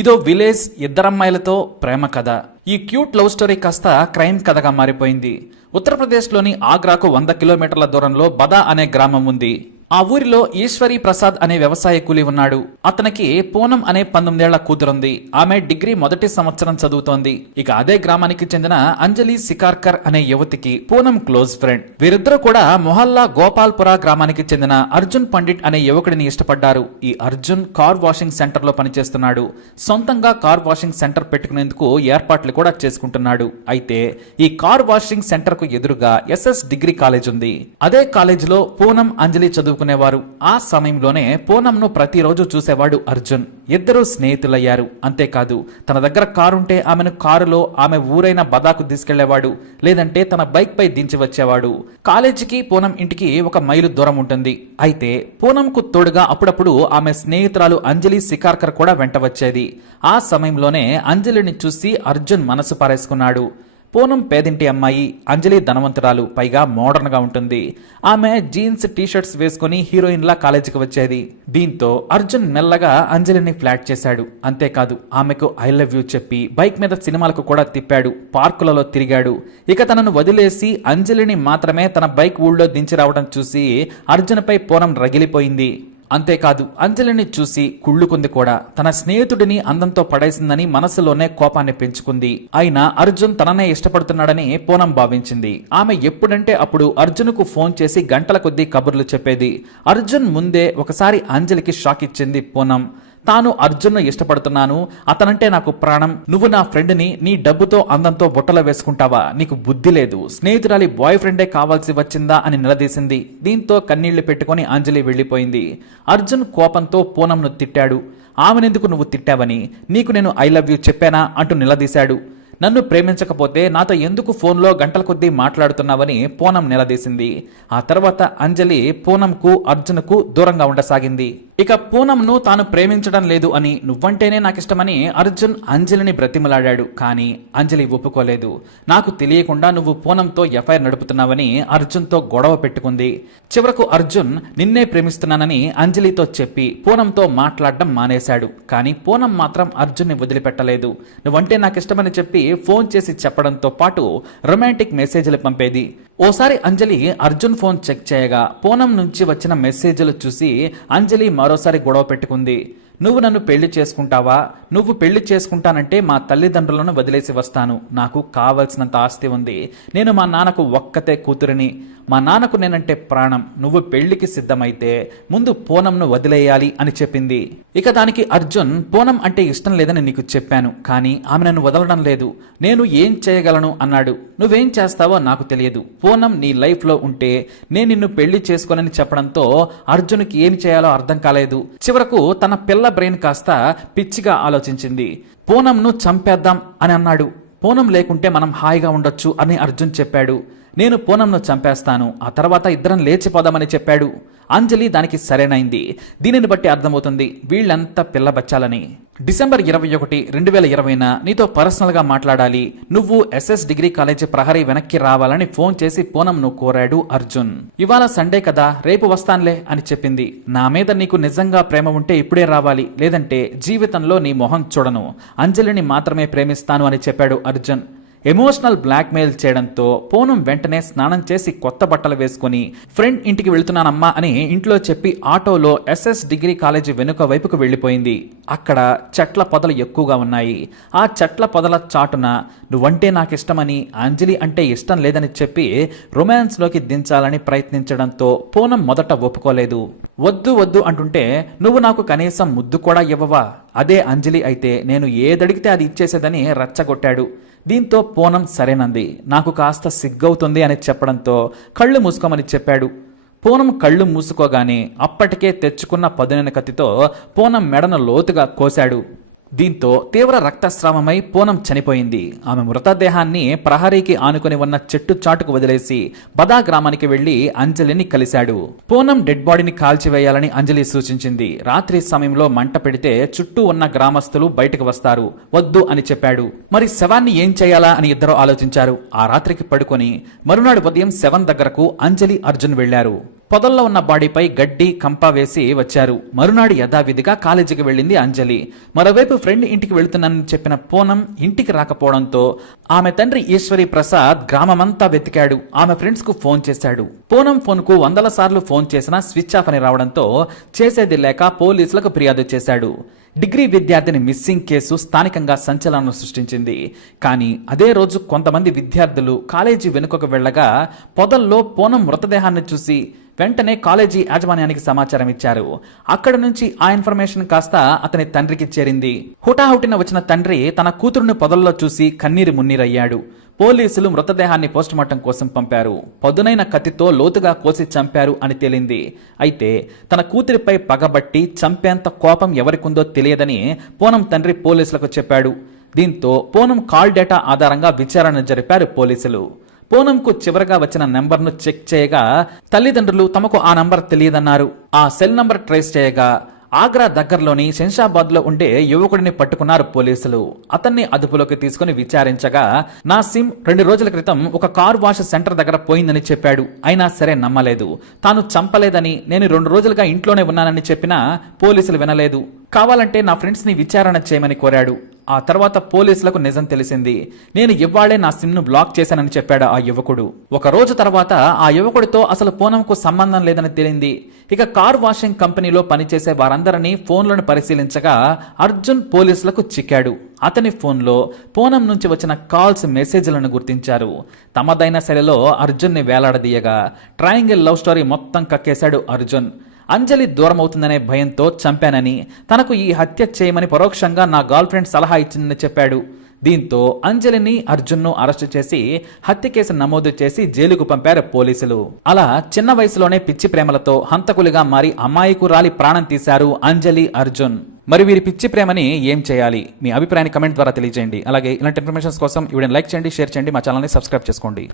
ఇదో విలేజ్ ఇద్దరమ్మాయిలతో ప్రేమ కథ. ఈ క్యూట్ లవ్ స్టోరీ కాస్త క్రైమ్ కథగా మారిపోయింది. ఉత్తరప్రదేశ్లోని ఆగ్రాకు 100 కిలోమీటర్ల దూరంలో బదా అనే గ్రామం ఉంది. ఆ ఊరిలో ఈశ్వరీ ప్రసాద్ అనే వ్యవసాయ కూలి ఉన్నాడు. అతనికి పూనం అనే 19 ఏళ్ల కూతురుంది. ఆమె డిగ్రీ మొదటి సంవత్సరం చదువుతోంది. ఇక అదే గ్రామానికి చెందిన అంజలి సికార్కర్ అనే యువతికి పూనం క్లోజ్ ఫ్రెండ్. వీరిద్దరూ కూడా మొహల్లా గోపాల్పుర గ్రామానికి చెందిన అర్జున్ పండిట్ అనే యువకుడిని ఇష్టపడ్డారు. ఈ అర్జున్ కార్ వాషింగ్ సెంటర్ లో పనిచేస్తున్నాడు. సొంతంగా కార్ వాషింగ్ సెంటర్ పెట్టుకునేందుకు ఏర్పాట్లు కూడా చేసుకుంటున్నాడు. అయితే ఈ కార్ వాషింగ్ సెంటర్ కు ఎదురుగా ఎస్ఎస్ డిగ్రీ కాలేజ్ ఉంది. అదే కాలేజీలో పూనం అంజలి చదువుకునేవారు. ఆ సమయంలోనే పూనంను ప్రతిరోజు చూసేవాడు అర్జున్. ఇద్దరు స్నేహితులయ్యారు. అంతేకాదు తన దగ్గర కారుంటే ఆమెను కారులో ఆమె ఊరైన బదాకు తీసుకెళ్లేవాడు. లేదంటే తన బైక్ పై దించి వచ్చేవాడు. కాలేజీకి పూనం ఇంటికి 1 మైలు దూరం ఉంటుంది. అయితే పూనంకు తోడుగా అప్పుడప్పుడు ఆమె స్నేహితురాలు అంజలి సికార్కర్ కూడా వెంట వచ్చేది. ఆ సమయంలోనే అంజలిని చూసి అర్జున్ మనసు పారేసుకున్నాడు. పూనం పేదింటి అమ్మాయి, అంజలి ధనవంతురాలు, పైగా మోడర్న్ గా ఉంటుంది. ఆమె జీన్స్ టీషర్ట్స్ వేసుకుని హీరోయిన్ లా కాలేజీకి వచ్చేది. దీంతో అర్జున్ మెల్లగా అంజలిని ఫ్లాట్ చేశాడు. అంతేకాదు ఆమెకు ఐ లవ్ యూ చెప్పి బైక్ మీద సినిమాలకు కూడా తిప్పాడు. పార్కులలో తిరిగాడు. ఇక తనను వదిలేసి అంజలిని మాత్రమే తన బైక్ ఊళ్ళో దించి రావడం చూసి అర్జున్ పై పూనం రగిలిపోయింది. అంతేకాదు అంజలిని చూసి కుళ్ళుకుంది కూడా. తన స్నేహితుడిని అందంతో పడేసిందని మనసులోనే కోపాన్ని పెంచుకుంది. అయినా అర్జున్ తననే ఇష్టపడుతున్నాడని పూనం భావించింది. ఆమె ఎప్పుడంటే అప్పుడు అర్జున్కు ఫోన్ చేసి గంటల కొద్దీ కబుర్లు చెప్పేది. అర్జున్ ముందే ఒకసారి అంజలికి షాక్ ఇచ్చింది పూనం. తాను అర్జున్ను ఇష్టపడుతున్నాను, అతనంటే నాకు ప్రాణం, నువ్వు నా ఫ్రెండ్ని నీ డబ్బుతో అందంతో బుట్టలో వేసుకుంటావా, నీకు బుద్ధి లేదు, స్నేహితురాలి బాయ్ ఫ్రెండే కావాల్సి వచ్చిందా అని నిలదీసింది. దీంతో కన్నీళ్లు పెట్టుకుని అంజలి వెళ్లిపోయింది. అర్జున్ కోపంతో పూనంను తిట్టాడు. ఆమెనెందుకు నువ్వు తిట్టావని, నీకు నేను ఐ లవ్ యూ చెప్పానా అంటూ నిలదీశాడు. నన్ను ప్రేమించకపోతే నాతో ఎందుకు ఫోన్లో గంటల కొద్దీ మాట్లాడుతున్నావని పూనం నిలదీసింది. ఆ తర్వాత అంజలి పూనంకు అర్జున్కు దూరంగా ఉండసాగింది. ఇక పూనంను తాను ప్రేమించడం లేదు అని, నువ్వంటేనే నాకిష్టమని అర్జున్ అంజలిని బ్రతిమలాడాడు. కానీ అంజలి ఒప్పుకోలేదు. నాకు తెలియకుండా నువ్వు పూనంతో ఎఫ్ఐఆర్ నడుపుతున్నావని అర్జున్తో గొడవ పెట్టుకుంది. చివరకు అర్జున్ నిన్నే ప్రేమిస్తున్నానని అంజలితో చెప్పి పూనంతో మాట్లాడడం మానేశాడు. కానీ పూనం మాత్రం అర్జున్ని వదిలిపెట్టలేదు. నువ్వంటే నాకిష్టమని చెప్పి ఫోన్ చేసి చెప్పడంతో పాటు రొమాంటిక్ మెసేజ్లు పంపేది. ఓసారి అంజలి అర్జున్ ఫోన్ చెక్ చేయగా పూనం నుంచి వచ్చిన మెసేజ్లు చూసి అంజలి మరోసారి గొడవ పెట్టుకుంది. నువ్వు నన్ను పెళ్లి చేసుకుంటావా, నువ్వు పెళ్లి చేసుకుంటానంటే మా తల్లిదండ్రులను వదిలేసి వస్తాను, నాకు కావలసినంత ఆస్తి ఉంది, నేను మా నాన్నకు ఒక్కతే కూతురిని, మా నాన్నకు నేనంటే ప్రాణం, నువ్వు పెళ్లికి సిద్ధమైతే ముందు పూనంను వదిలేయాలి అని చెప్పింది. ఇక దానికి అర్జున్, పూనం అంటే ఇష్టం లేదని నీకు చెప్పాను, కానీ ఆమె నన్ను వదలడం లేదు, నేను ఏం చేయగలను అన్నాడు. నువ్వేం చేస్తావో నాకు తెలియదు, పూనం నీ లైఫ్ లో ఉంటే నేను నిన్ను పెళ్లి చేసుకోనని చెప్పడంతో అర్జున్కి ఏం చేయాలో అర్థం కాలేదు. చివరకు తన పిల్ల బ్రెయిన్ కాస్త పిచ్చిగా ఆలోచించింది. పూనంను చంపేద్దాం అని అన్నాడు. పూనం లేకుంటే మనం హాయిగా ఉండొచ్చు అని అర్జున్ చెప్పాడు. నేను పూనంను చంపేస్తాను, ఆ తర్వాత ఇద్దరం లేచిపోదామని చెప్పాడు. అంజలి దానికి సరేనైంది. దీనిని బట్టి అర్థమవుతుంది వీళ్ళంతా పిల్లబచ్చాలని. డిసెంబర్ 21, 2020 నీతో పర్సనల్ గా మాట్లాడాలి, నువ్వు ఎస్ఎస్ డిగ్రీ కాలేజీ ప్రహరీ వెనక్కి రావాలని ఫోన్ చేసి పూనంను కోరాడు అర్జున్. ఇవాళ సండే కదా, రేపు వస్తాన్లే అని చెప్పింది. నా మీద నీకు నిజంగా ప్రేమ ఉంటే ఇప్పుడే రావాలి, లేదంటే జీవితంలో నీ మొహం చూడను, అంజలిని మాత్రమే ప్రేమిస్తాను అని చెప్పాడు అర్జున్. ఎమోషనల్ బ్లాక్మెయిల్ చేయడంతో పూనం వెంటనే స్నానం చేసి కొత్త బట్టలు వేసుకుని ఫ్రెండ్ ఇంటికి వెళుతున్నానమ్మా అని ఇంట్లో చెప్పి ఆటోలో ఎస్ఎస్ డిగ్రీ కాలేజీ వెనుక వైపుకు వెళ్లిపోయింది. అక్కడ చెట్ల పొదలు ఎక్కువగా ఉన్నాయి. ఆ చెట్ల పొదల చాటున నువ్వంటే నాకిష్టమని, అంజలి అంటే ఇష్టం లేదని చెప్పి రొమాన్స్ లోకి దించాలని ప్రయత్నించడంతో పూనం మొదట ఒప్పుకోలేదు. వద్దు వద్దు అంటుంటే నువ్వు నాకు కనీసం ముద్దు కూడా ఇవ్వవా, అదే అంజలి అయితే నేను ఏదడిగితే అది ఇచ్చేసేదని రెచ్చగొట్టాడు. దీంతో పూనం సరేనంది. నాకు కాస్త సిగ్గవుతుంది అని చెప్పడంతో కళ్ళు మూసుకోమని చెప్పాడు. పూనం కళ్ళు మూసుకోగానే అప్పటికే తెచ్చుకున్న పదునైన కత్తితో పూనం మెడను లోతుగా కోశాడు. దీంతో తీవ్ర రక్తస్రావమై పూనం చనిపోయింది. ఆమె మృతదేహాన్ని ప్రహరీకి ఆనుకుని ఉన్న చెట్టు చాటుకు వదిలేసి బదా గ్రామానికి వెళ్లి అంజలిని కలిశాడు. పూనం డెడ్ బాడీని కాల్చివేయాలని అంజలి సూచించింది. రాత్రి సమయంలో మంట పెడితే చుట్టూ ఉన్న గ్రామస్తులు బయటకు వస్తారు, వద్దు అని చెప్పాడు. మరి శవాన్ని ఏం చేయాలా అని ఇద్దరు ఆలోచించారు. ఆ రాత్రికి పడుకొని మరునాడు ఉదయం శవం దగ్గరకు అంజలి, అర్జున్ వెళ్లారు. పొదల్లో ఉన్న బాడీపై గడ్డి కంప వేసి వచ్చారు. మరునాడు యథావిధిగా కాలేజీకి వెళ్ళింది అంజలి. మరోవైపు ఫ్రెండ్ ఇంటికి వెళుతున్నానని చెప్పిన పూనం ఇంటికి రాకపోవడంతో ఆమె తండ్రి ఈశ్వరి ప్రసాద్ గ్రామమంతా వెతికాడు. ఆమె ఫ్రెండ్స్ కు ఫోన్ చేశాడు. పూనం ఫోన్ కు 100 సార్లు ఫోన్ చేసినా స్విచ్ ఆఫ్ అని రావడంతో చేసేది లేక పోలీసులకు ఫిర్యాదు చేశాడు. డిగ్రీ విద్యార్థిని మిస్సింగ్ కేసు స్థానికంగా సంచలనం సృష్టించింది. కానీ అదే రోజు కొంతమంది విద్యార్థులు కాలేజీ వెనుకకు వెళ్లగా పొదల్లో పూనం మృతదేహాన్ని చూసి వెంటనే కాలేజీ యాజమాన్యానికి సమాచారం ఇచ్చారు. అక్కడి నుంచి ఆ ఇన్ఫర్మేషన్ కాస్త అతని తండ్రికి చేరింది. హుటాహుటిన వచ్చిన తండ్రి తన కూతురుని పొదల్లో చూసి కన్నీరు మున్నీరయ్యాడు. పోలీసులు మృతదేహాన్ని పోస్టుమార్టం కోసం పంపారు. పదునైన కత్తితో లోతుగా కోసి చంపారు అని తేలింది. అయితే తన కూతురిపై పగబట్టి చంపేంత కోపం ఎవరికుందో తెలియదని పూనం తండ్రి పోలీసులకు చెప్పాడు. దీంతో పూనం కాల్ డేటా ఆధారంగా విచారణ జరిపారు పోలీసులు. పూనంకు చివరగా వచ్చిన నెంబర్ను చెక్ చేయగా తల్లిదండ్రులు తమకు ఆ నంబర్ తెలియదన్నారు. ఆ సెల్ నంబర్ ట్రేస్ చేయగా ఆగ్రా దగ్గరలోని శంషాబాద్ లో ఉండే యువకుడిని పట్టుకున్నారు పోలీసులు. అతన్ని అదుపులోకి తీసుకుని విచారించగా నా సిమ్ 2 రోజుల క్రితం ఒక కార్ వాష్ సెంటర్ దగ్గర పోయిందని చెప్పాడు. అయినా సరే నమ్మలేదు. తాను చంపలేదని, నేను 2 రోజులుగా ఇంట్లోనే ఉన్నానని చెప్పినా పోలీసులు వినలేదు. కావాలంటే నా ఫ్రెండ్స్ ని విచారణ చేయమని కోరాడు. ఆ తర్వాత పోలీసులకు నిజం తెలిసింది. నేను ఇవ్వాళ్లే నా సిమ్ ను బ్లాక్ చేశానని చెప్పాడు ఆ యువకుడు. ఒక రోజు తర్వాత ఆ యువకుడితో అసలు పూనంకు సంబంధం లేదని తేలింది. ఇక కార్ వాషింగ్ కంపెనీలో పనిచేసే వారందరినీ ఫోన్లను పరిశీలించగా అర్జున్ పోలీసులకు చిక్కాడు. అతని ఫోన్లో పూనం నుంచి వచ్చిన కాల్స్, మెసేజ్లను గుర్తించారు. తమదైన శైలిలో అర్జున్ ని వేలాడదీయగా ట్రయాంగిల్ లవ్ స్టోరీ మొత్తం కక్కేశాడు అర్జున్. అంజలి దూరమవుతుందనే భయంతో చంపానని, తనకు ఈ హత్య చేయమని పరోక్షంగా నా గర్ల్ ఫ్రెండ్ సలహా ఇచ్చిందని చెప్పాడు. దీంతో అంజలిని, అర్జున్ను అరెస్టు చేసి హత్య కేసు నమోదు చేసి జైలుకు పంపారు పోలీసులు. అలా చిన్న వయసులోనే పిచ్చి ప్రేమలతో హంతకులుగా మారి అమాయకురాలి ప్రాణం తీశారు అంజలి, అర్జున్. మరి వీరి పిచ్చి ప్రేమని ఏం చేయాలి? మీ అభిప్రాయాన్ని కమెంట్ ద్వారా తెలియజేయండి. అలాగే ఇలాంటి ఇన్ఫర్మేషన్స్ కోసం ఈ వీడియోని లైక్ చేయండి, షేర్ చేయండి, మా ఛానల్ని సబ్స్క్రైబ్ చేసుకోండి.